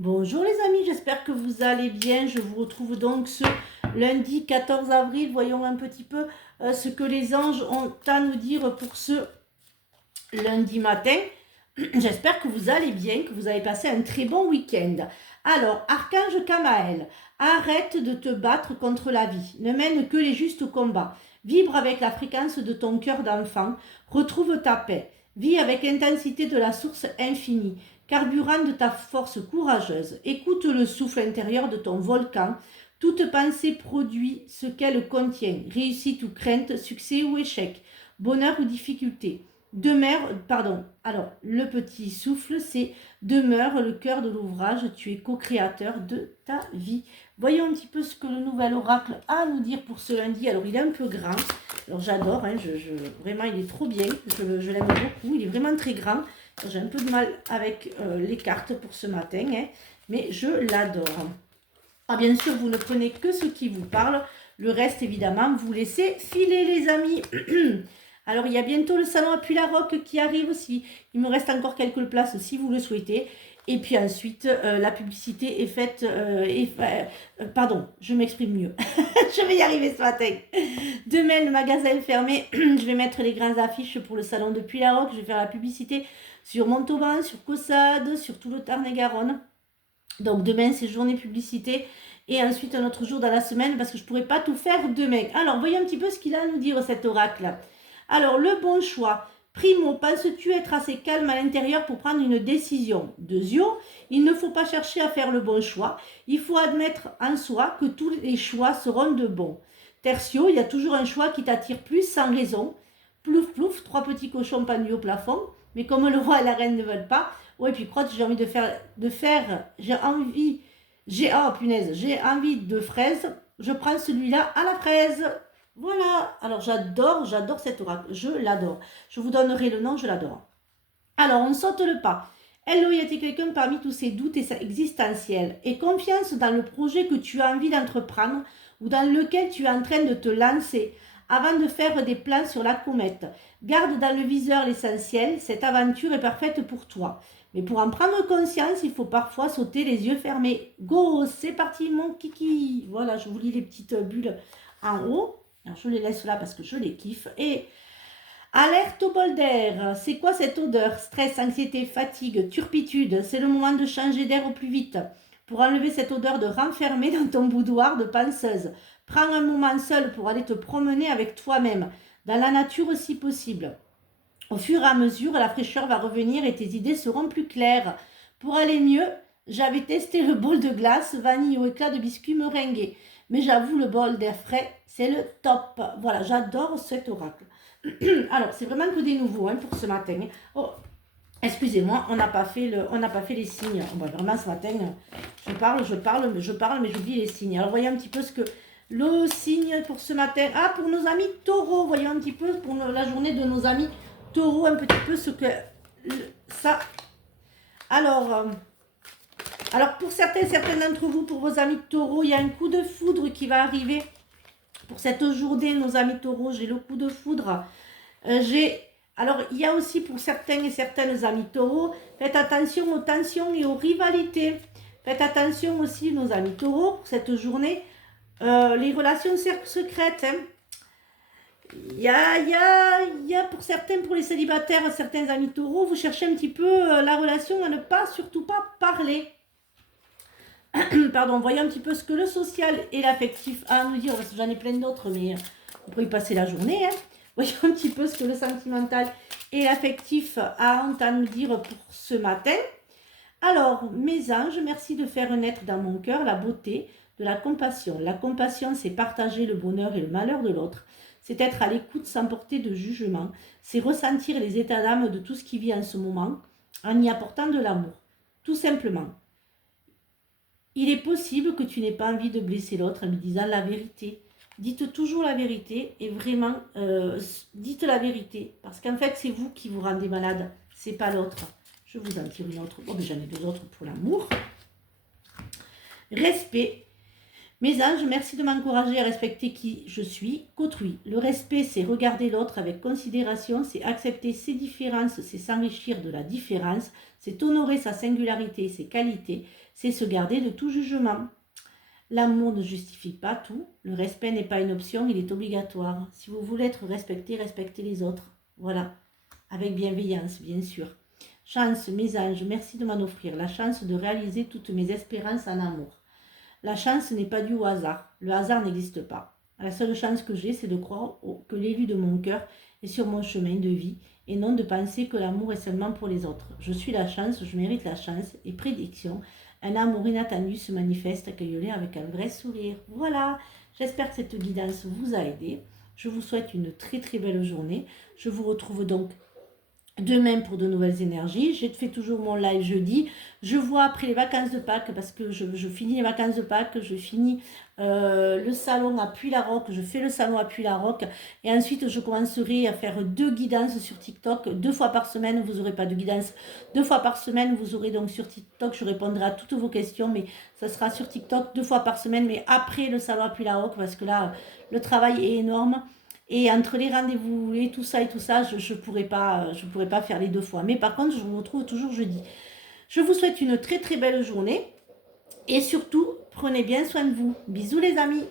Bonjour les amis, j'espère que vous allez bien. Je vous retrouve donc ce lundi 14 avril. Voyons un petit peu ce que les anges ont à nous dire pour ce lundi matin. J'espère que vous allez bien, que vous avez passé un très bon week-end. Alors, Archange Kamaël, arrête de te battre contre la vie. Ne mène que les justes combats. Vibre avec la fréquence de ton cœur d'enfant. Retrouve ta paix. Vis avec intensité de la source infinie, carburant de ta force courageuse. Écoute le souffle intérieur de ton volcan. Toute pensée produit ce qu'elle contient. Réussite ou crainte, succès ou échec, bonheur ou difficulté. Alors, le petit souffle, c'est demeure le cœur de l'ouvrage, tu es co-créateur de ta vie. Voyons un petit peu ce que le nouvel oracle a à nous dire pour ce lundi. Alors, il est un peu grand. Alors, j'adore, hein, vraiment, il est trop bien. Je l'aime beaucoup. Il est vraiment très grand. J'ai un peu de mal avec les cartes pour ce matin, hein, mais je l'adore. Ah, bien sûr, vous ne prenez que ce qui vous parle. Le reste, évidemment, vous laissez filer, les amis. Alors, il y a bientôt le salon à Puy-la-Roque qui arrive aussi. Il me reste encore quelques places si vous le souhaitez. Et puis ensuite, la publicité est faite. Pardon, je m'exprime mieux. Je vais y arriver ce matin. Demain, le magasin est fermé. Je vais mettre les grandes affiches pour le salon de Puy-la-Roque. Je vais faire la publicité sur Montauban, sur Caussade, sur tout le Tarn-et-Garonne. Donc demain, c'est journée publicité. Et ensuite, un autre jour dans la semaine, parce que je ne pourrai pas tout faire demain. Alors, voyons un petit peu ce qu'il a à nous dire, cet oracle. Alors, le bon choix. Primo, penses-tu être assez calme à l'intérieur pour prendre une décision? Deuxio, il ne faut pas chercher à faire le bon choix. Il faut admettre en soi que tous les choix seront de bons. Tertio, il y a toujours un choix qui t'attire plus sans raison. Plouf, plouf, trois petits cochons pendus au plafond. Mais comme le roi et la reine ne veulent pas, ouais, puis crotte, j'ai envie j'ai envie de fraises, je prends celui-là à la fraise. Voilà, alors j'adore cet oracle, je l'adore. Je vous donnerai le nom, je l'adore. Alors, on saute le pas. Hello, y a-t-il quelqu'un parmi tous ces doutes existentiels et confiance dans le projet que tu as envie d'entreprendre ou dans lequel tu es en train de te lancer avant de faire des plans sur la comète. Garde dans le viseur l'essentiel, cette aventure est parfaite pour toi. Mais pour en prendre conscience, il faut parfois sauter les yeux fermés. Go, c'est parti mon kiki. Voilà, je vous lis les petites bulles en haut. Alors, je les laisse là parce que je les kiffe. Et alerte au bol d'air. C'est quoi cette odeur? Stress, anxiété, fatigue, turpitude. C'est le moment de changer d'air au plus vite. Pour enlever cette odeur de renfermé dans ton boudoir de penseuse. Prends un moment seul pour aller te promener avec toi-même, dans la nature si possible. Au fur et à mesure, la fraîcheur va revenir et tes idées seront plus claires. Pour aller mieux, j'avais testé le bol de glace, vanille au éclat de biscuit meringué. Mais j'avoue, le bol d'air frais, c'est le top. Voilà, j'adore cet oracle. Alors, c'est vraiment que des nouveaux, hein, pour ce matin. Oh, excusez-moi, on n'a pas fait les signes. Bon, vraiment, ce matin, je parle, mais j'oublie les signes. Alors, voyons un petit peu ce que le signe pour ce matin. Ah, pour nos amis taureaux, voyons un petit peu pour la journée de nos amis taureaux, un petit peu ce que ça. Alors pour certains d'entre vous, pour vos amis taureaux, il y a un coup de foudre qui va arriver. Pour cette journée, nos amis taureaux, j'ai le coup de foudre. Alors, il y a aussi pour certains et certaines amis taureaux, faites attention aux tensions et aux rivalités. Faites attention aussi, nos amis taureaux, pour cette journée, les relations secrètes. Hein. Il y a pour certains, pour les célibataires, certains amis taureaux, vous cherchez un petit peu la relation à ne pas, surtout pas parler. Pardon, voyons un petit peu ce que le social et l'affectif a à nous dire, parce que j'en ai plein d'autres, mais on peut y passer la journée. Hein. Voyons un petit peu ce que le sentimental et l'affectif a à nous dire pour ce matin. Alors, mes anges, merci de faire naître dans mon cœur la beauté de la compassion. La compassion, c'est partager le bonheur et le malheur de l'autre. C'est être à l'écoute sans porter de jugement. C'est ressentir les états d'âme de tout ce qui vit en ce moment en y apportant de l'amour. Tout simplement. Il est possible que tu n'aies pas envie de blesser l'autre en lui disant la vérité. Dites toujours la vérité et vraiment, dites la vérité. Parce qu'en fait, c'est vous qui vous rendez malade. C'est pas l'autre. Je vous en tire une autre. Oh, mais j'en ai deux autres pour l'amour. Respect. Mes anges, merci de m'encourager à respecter qui je suis qu'autrui. Le respect, c'est regarder l'autre avec considération, c'est accepter ses différences, c'est s'enrichir de la différence, c'est honorer sa singularité et ses qualités, c'est se garder de tout jugement. L'amour ne justifie pas tout, le respect n'est pas une option, il est obligatoire. Si vous voulez être respecté, respectez les autres. Voilà, avec bienveillance, bien sûr. Chance, mes anges, merci de m'en offrir la chance de réaliser toutes mes espérances en amour. La chance n'est pas due au hasard. Le hasard n'existe pas. La seule chance que j'ai, c'est de croire que l'élu de mon cœur est sur mon chemin de vie et non de penser que l'amour est seulement pour les autres. Je suis la chance, je mérite la chance et prédiction. Un amour inattendu se manifeste, accueillez-le avec un vrai sourire. Voilà, j'espère que cette guidance vous a aidé. Je vous souhaite une très très belle journée. Je vous retrouve donc demain pour de nouvelles énergies. J'ai fait toujours mon live jeudi. Je vois après les vacances de Pâques, parce que je finis les vacances de Pâques, je finis le salon à Puy-la-Roque, je fais le salon à Puy-la-Roque, et ensuite je commencerai à faire 2 guidances sur TikTok, 2 fois par semaine. Vous n'aurez pas de guidance 2 fois par semaine, vous aurez donc sur TikTok, je répondrai à toutes vos questions, mais ça sera sur TikTok 2 fois par semaine, mais après le salon à Puy-la-Roque, parce que là, le travail est énorme. Et entre les rendez-vous et tout ça, je pourrais pas faire les 2 fois. Mais par contre, je vous retrouve toujours jeudi. Je vous souhaite une très très belle journée. Et surtout, prenez bien soin de vous. Bisous les amis.